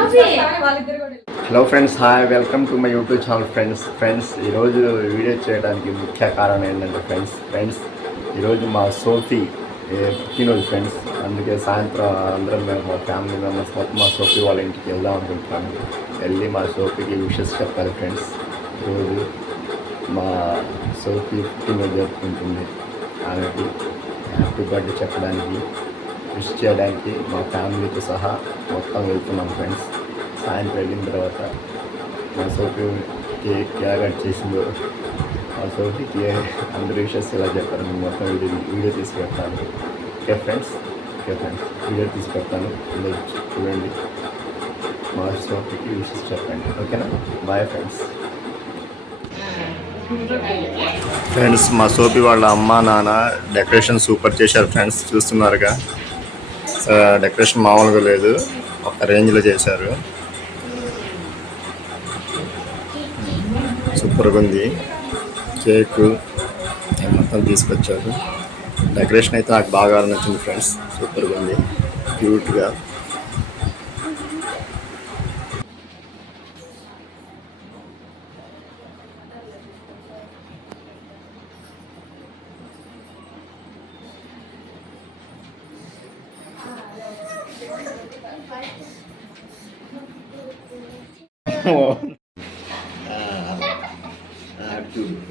Hello friends, hi, welcome to my YouTube channel. Friends ఈరోజు video చేయడానికి ముఖ్య కారణం ఏంటంటే ఫ్రెండ్స్ ఈరోజు మా సోఫీ పుట్టినరోజు ఫ్రెండ్స్. అందుకే సాయంత్రం అందరం మేము మా ఫ్యామిలీ మెంబర్స్ మొత్తం మా సోఫీ వాళ్ళ ఇంటికి వెళ్దాం అనుకుంటున్నాను. వెళ్ళి మా సోఫీకి విషెస్ చెప్పాలి ఫ్రెండ్స్. ఈరోజు మా సోఫీ పుట్టినరోజు జరుపుకుంటుంది. ఆమెకి హ్యాపీ బర్త్డే చెప్పడానికి, విష్ చేయడానికి మా ఫ్యామిలీతో సహా మొత్తం వెళ్తున్నాం ఫ్రెండ్స్. సాయంత్రం వెళ్ళిన తర్వాత మా సోఫీ కేక్ కట్ చేసిందో మా సోఫీకి అందరూ విషెస్ ఇలా చెప్పారు. నేను మొత్తం వీడియో తీసి పెడతాను. ఓకే ఫ్రెండ్స్, వీడియో తీసి పెడతాను. చూడండి, మా సోఫీకి విషెస్ చెప్పండి. ఓకేనా? Bye friends. మా సోఫీ వాళ్ళ అమ్మ నాన్న డెకరేషన్ సూపర్ చేశారు ఫ్రెండ్స్. చూస్తున్నారుగా, డెకరేషన్ మామూలుగా లేదు, ఒక రేంజ్లో చేశారు. సూపర్గా ఉంది. కేకు మొత్తం తీసుకొచ్చారు. డెకరేషన్ అయితే నాకు బాగా నచ్చింది ఫ్రెండ్స్. సూపర్గా ఉంది, క్యూట్గా.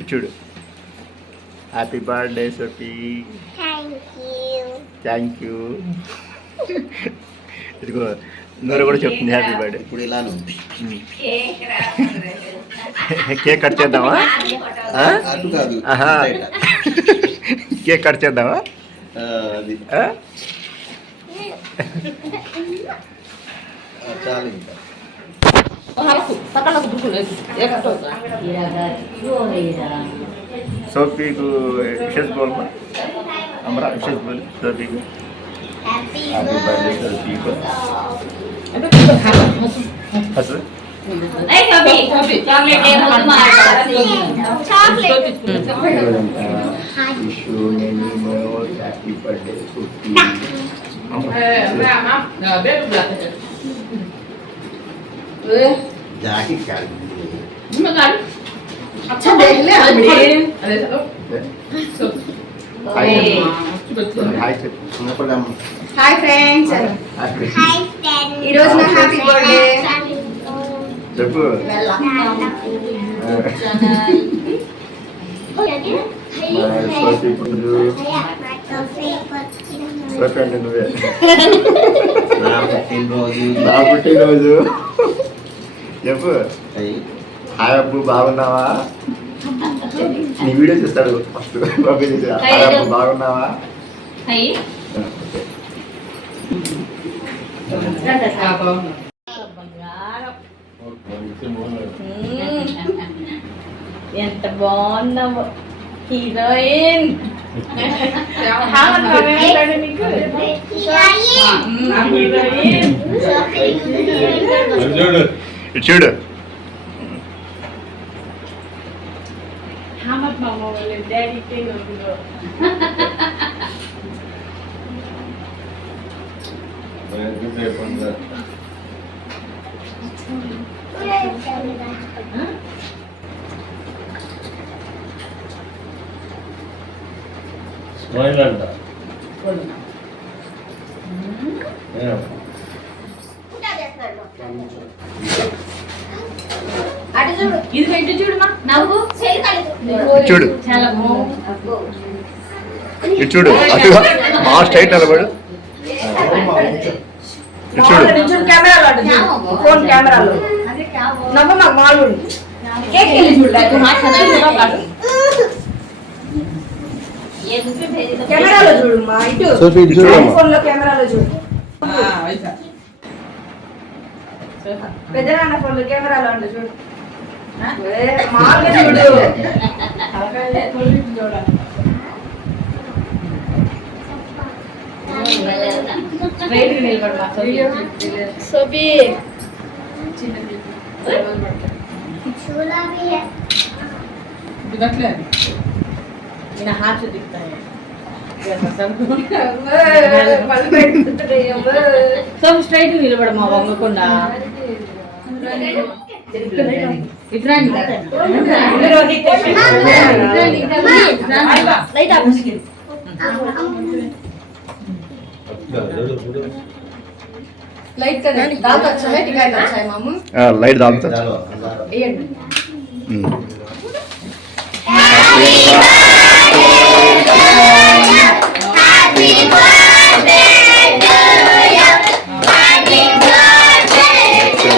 చూడు, happy birthday Sophie. Thank you. ఇదిగో నూరు కూడా చెప్తుంది హ్యాపీ బర్త్డే. ఇప్పుడు ఇలా ఉంది. కేక్ కట్ చేద్దామా? కేక్ కట్ చేద్దామా? చాలు. సోఫీకు విషెస్ बोल हमारा विशेष बोल सभी को हैप्पी बर्थडे सभी को. हंस नहीं सभी चॉकलेट दे मत मार chocolate Vishu many more happy birthday Sophie. ना बे बुलाते जाके कर मगर अच्छा देख ले. अरे चलो हाय फ्रेंड्स. ఈ రోజు నా హ్యాపీ బర్త్డే చెప్పు. నా పుట్టినరోజు చెప్పు. హాయ్ అబ్బు, బాగున్నావా? నీ వీడియో చూస్తాడు ఫస్ట్. హాయ్ అబ్బు, బాగున్నావా? ఎంత బాగున్నావు హీరోయిన్. చూడు, డాడీ స్మైల్ అంట. ఇది పెట్టి చూడమా, నవ్వు చూడు, చాలా చూడు, అటు మా స్ట్రైట్ నిలబడు. చూడు కెమెరాలో, ఫోన్ కెమెరాలో నవ్వు. నాకు మాలు కేక్ వెళ్ళి కెమెరాలో చూడు. మా ఇటు ఫోన్ లో కెమెరాలో చూడు. పెద్దనాన్న ఫోన్ లో కెమెరాలో అంటే చూడు. మామూలుగా చూడు. సోఫీ हाथ से दिखता है सब स्ट्रैट నిలబడమా వంగకుండా लाइट का दाल अच्छा है टिकाई अच्छा है मामू లైట్ దాల్తా ये Happy birthday to you. Happy birthday to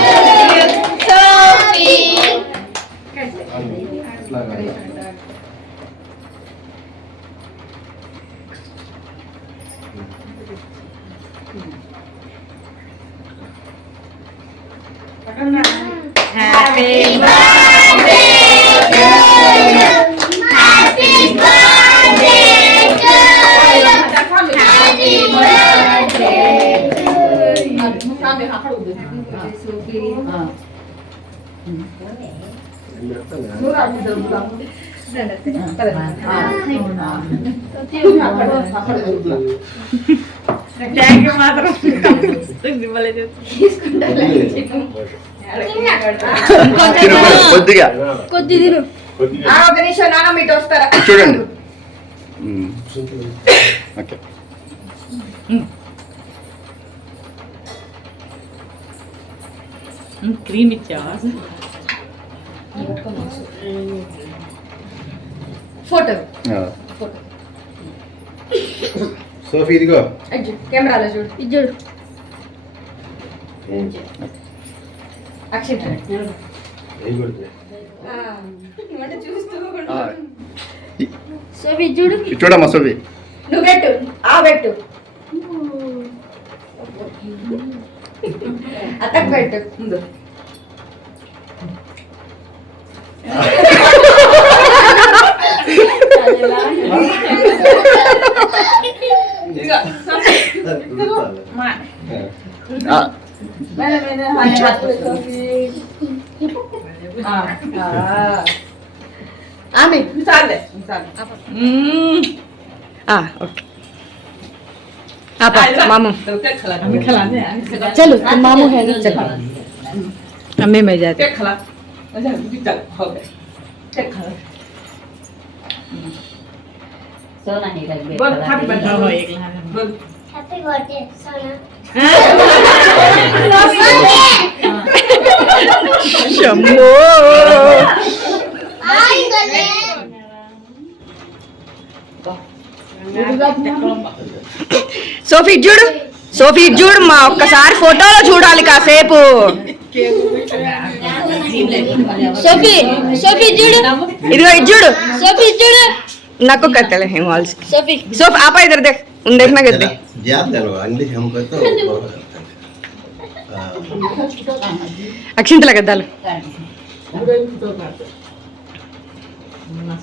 you. Happy birthday to you. Thank you, mother. కొద్దిగా ఒక నిమిషం నాన్న మీట్ వస్తారా చూడండి ఓకే క్రీమ్ ఇచ్చావా ఫోటో సోఫీ ఇదిగో కెమెరాలో చూడు ఇది చూడు అక్షిత సోఫీ చూడు చూడమ్మా సోఫీ నువ్వు పెట్టు పెట్టు అత్తకు పెట్టు ముందు ఆమె చాలే ఓకే मामू चलो तुम मामू है ना चलो हमें मैं जाते सोना नहीं लगे हैप्पी बर्थडे सोना शम्मो आई गले సోఫీ చూడు మా ఒక్కసారి ఫోటోలో చూడాలి కాసేపు సోఫీ చూడు ఇదిగో ఇది చూడు సోఫీ చూడు నాకు కట్టలే హిమాల్స్ సోఫీ आप इधर देख उन देखना कहते याद है अंडे हमको तो అక్షింతల గద్దాలు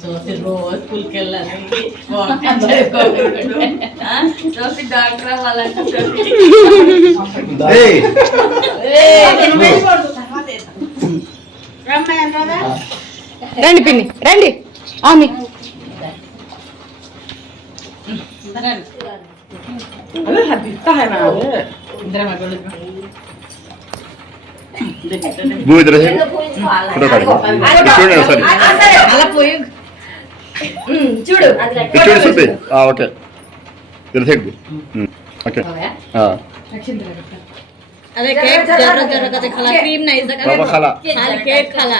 స్కూల్ కి వెళ్ళాలి డాక్టర్ అవ్వాలంటే రండి పిన్ని రండి ఆమె वो इधर है फोटो काटेंगे చూడండి ఒకసారి అలా పోయి చూడు చూడు సోఫీ ఓకే इधर देख ओके हां अरे केक जरा जरा का खाला क्रीम नाही जगा बाबा खाला खाली केक खाला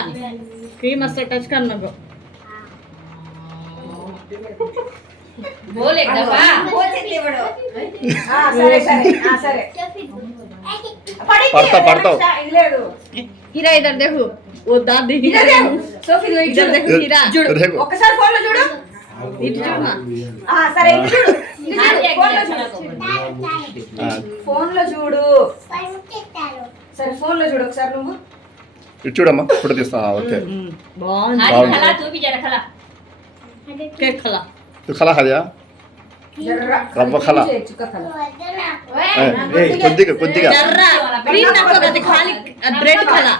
क्रीम असं टच कर नको बोल एकदा बा సరే సరే పడతావు हीरा इधर देखो वो दादी సోఫీ इधर देखो हीरा इधर देखो ఒక్కసారి ఫోన్ లో చూడు इधर చూడు ना సరే ఇటు చూడు ఆ, ఫోన్ లో చూడు సరే ఫోన్ లో చూడు ఒకసారి నువ్వు ఇటు చూడమ్మా ఫోటో తీస్తా ఓకే బాగుంది బాగుంది. खाला तू भी जरा खाला केक खाला तू खाला खाया రవ్వ ఖలా. కొద్దిగా जरा क्रीम नको का खाली ब्रेड खाला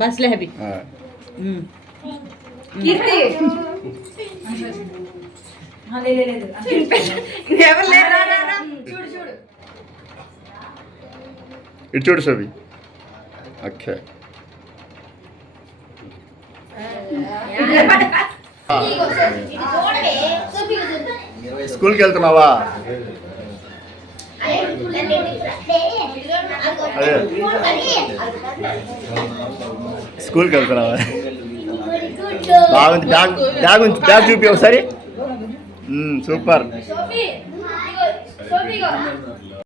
बस ले अभी ఆ, కీర్తి ఎవరు లేరు రా, రా, రా. చూడు చూడు ఇటు చూడు సోఫీ ఓకే స్కూల్కి వెళ్తున్నావా? అదే స్కూల్కి వెళ్తున్నావా? బాగుంది. బ్యాగ్ చూపి ఒకసారి. సూపర్.